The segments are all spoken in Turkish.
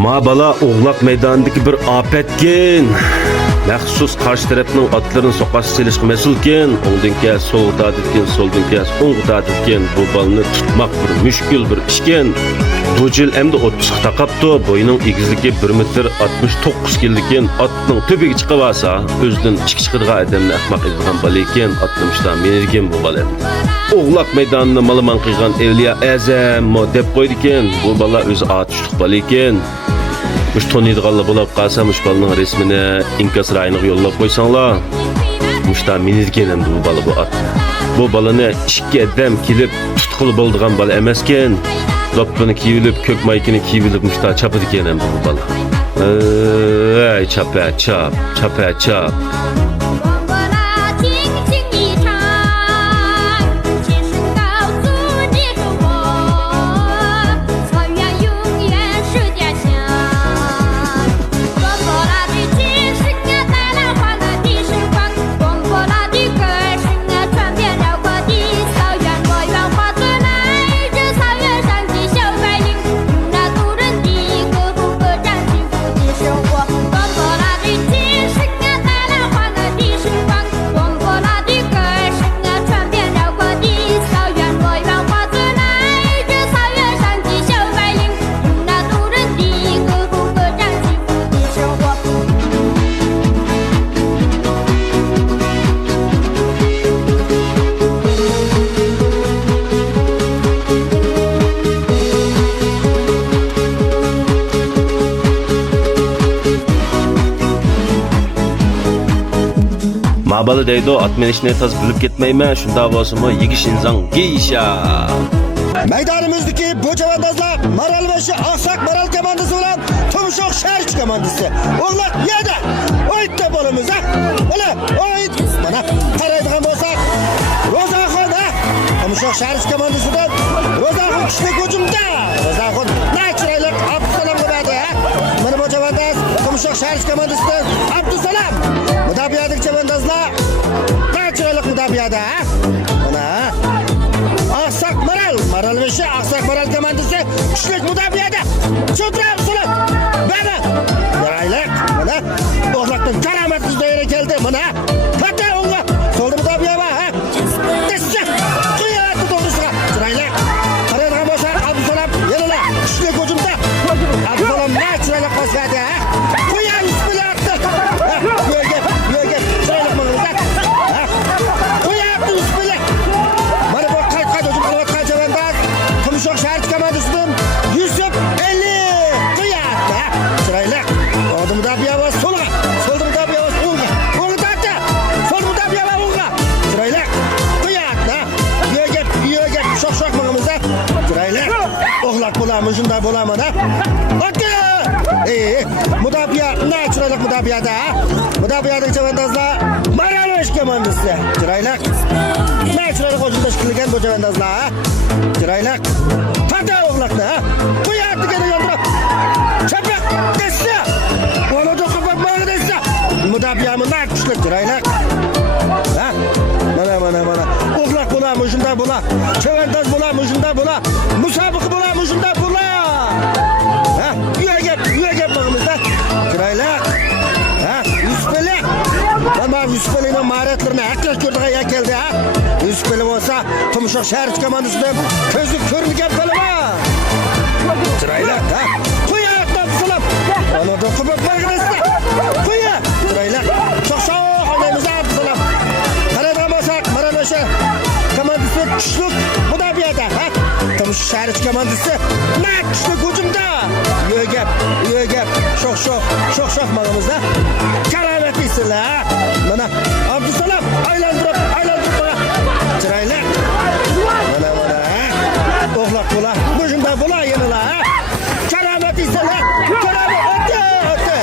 Ma bala Oğlak meydanındaki bir afetken. Məxsus qarşı tərəfinin atların soqaşı selişki məsulken, ondan kəs sol qıtadetken, soldan kəs on qıtadetken, bu balını tutmaq bir müşkül bir işken. Bu jil əmdə 30 taqapdı, boyunun egizliki 1 metr 69 killiken, atının töpegi çıqıvasa, özdən çıqıdığa adamını aqmaq edilgan balıyken, atlamışdan menirgen bu balı. Oğlak meydanını malıman qıyğan Evliya Əzəm dep qoydiken, bu bala özü atışlıq balıyken, Müş toniydiğanla bulab qalsa müş balının resmini inkas rayoniga yollab qo'ysanglar. Müşta menirgen endi bu balı bu at. Bu balını ikki adam kelib tutquli bo'ldigan bala emasken. Doppini kiyilib, ko'k maykini kiyilib müşta chapadi ekan bu bala. Ey chapa chap, chapa chap. Mabalı deydi o atmen işine taz bülüp gitmeyme, şunda bolsunmu yigiş insan giyişa. Meydanımızdaki bu cevandazlar Maralbaşı Aksak Maral komandası olan Tumşok Şerç komandası. Onlar yedi. Oyut da bolumuz ha. Öyle oyut. Bana taraydıgan bolsak. Rozaxon ha. Tumşok Şerç komandasıdan Rozaxon kişilik hücumda. Rozaxon ne çıraylık Abdüsalam göbedi ha. Bana bu cevandaz Tumşok Şerç komandasıdan Abdüsalam. Müdafiyadık cevandazlar. Ne çıraylık müdafiyada ha. Bana ha. Aksak Maral, Maralbaşı Aksak Maral komandası kişilik müdafiyada. Çotrağım sulut. Bana. Yaraylık. Bana. Oğlaktan karametsiz değere geldi. Bana. Hatta oğlak. Solda müdafiya var ha. Destek. Kıyafetli doğrusuna. Çıraylık. Karaylığa boşar. Abdüsalam. Yanına. Kişilik hücumda. Abdüsalam ne çıraylık basmadı ha. Kıyafetli üstüne attı. Yögep. Yögep. Çıraylık mı kızlar? Kıyafetli üstüne. Tumşok Şerç komandasının Yusuf 50 kıyafetli. Çıraylık. Orada müdafiya var solga. Solda müdafiya var solga. Onu tahtı. Sol müdafiya var solga. Çıraylık. Kıyafetli. Yögep. Yögep. Şok şok mağımızda. Çıraylık. Oğlak bulamı. Şunda bulamı da. Hakkı. Müdafiya. Ne çıraylık müdafiyada ha? Müdafiyadaki cevandazlar Maralbaşı komandası. Çıraylık. Ne çıraylık ucunda şekilliken bu cevandazlar ha? Çıraylık. Hatta oğlaklı ha? Bu yarattı gene yoldurup. Çapak. Desi. Onu da kapatmağı desi. Müdafiyamı ne kuşluk çıraylık. Ha? Mana. Oğlak bula, ucunda bula. Çevandaz bula, ucunda bula. Musabıkı bula, ucunda bula. Ha? Üyegep bağımızda. Çıraylık. Ha? Yüzpeli. Ama Yüzpeli'nin maharetlerine herkes gördüğü yer geldi ha. Yüzpeli olsa Tumşok Şerç komandasından közü körülgen böyle var. Çıraylık ha. Kuya ayakta Abdüsalam. Onu da kupıp bakınızda. Kuya. Çıraylık. Çok oynayımızda Abdüsalam. Karadan olsak Maralbaşı komandası kuşluk müdafiyada ha. Tumşok Şerç komandası ne kuşluk hücumda. Yögep. Şok mağımızda. Karametliysin ha. Bana Abdüsalam aylandırıp bana. Çıraylık. Bana ha. Oğlak bula. Bujunda bula yanıla ha. Karametliysin ha. Öte.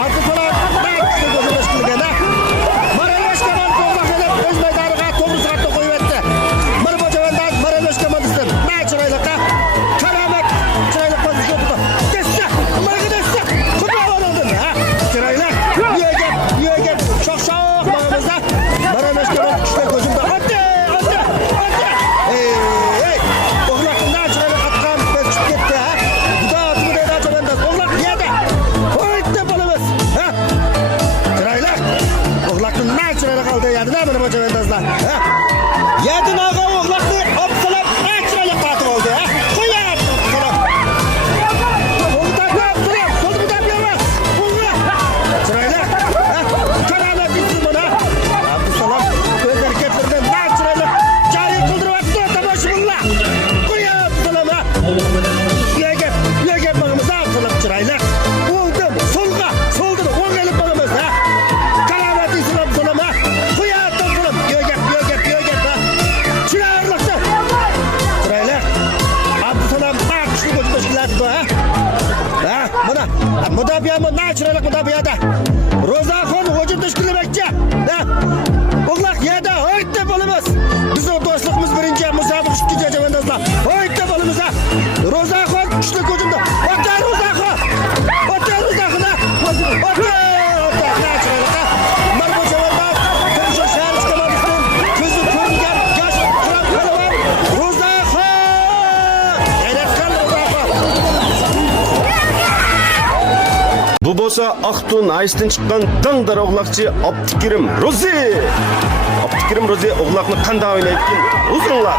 Abdüsalam ne kişilik hücumda şekilgen ha. Maralbaşı komandası oğlak edip öz meydanıga topu sıratta koyuvetti. Bana bu cevandaz Maralbaşı komandası. Ne çıraylık ha. Karamet. Çıraylık pozisyonu tutu. Destek. Margı destek. Kutu var oldun ha. Mana müdafiye mi? Ne çırarak müdafiyada? Rozaxon hücum tashkillamekchi. Ular yerda oytda bo'lamiz. Bizning do'stligimiz birinchi, musobaqa ikkinchi javandozlar. Oytda bo'lamiz. Rozaxon kuchli hüjumda. Ota Rozaxon. Ota Rozaxon. Ota. Marko javandaz. Ko'rsha shahar komandasidan ko'zi ko'rgan yosh qirab qolaman. Rozaxon. G'ayratqon Rozaxon. Bu bolsa Aqtun Aystin chiqqan dangdar o'g'loqchi Abdukirim Rozi. Abdukirim Rozi o'g'loqni qanday o'ynayotgan? Uzunlar.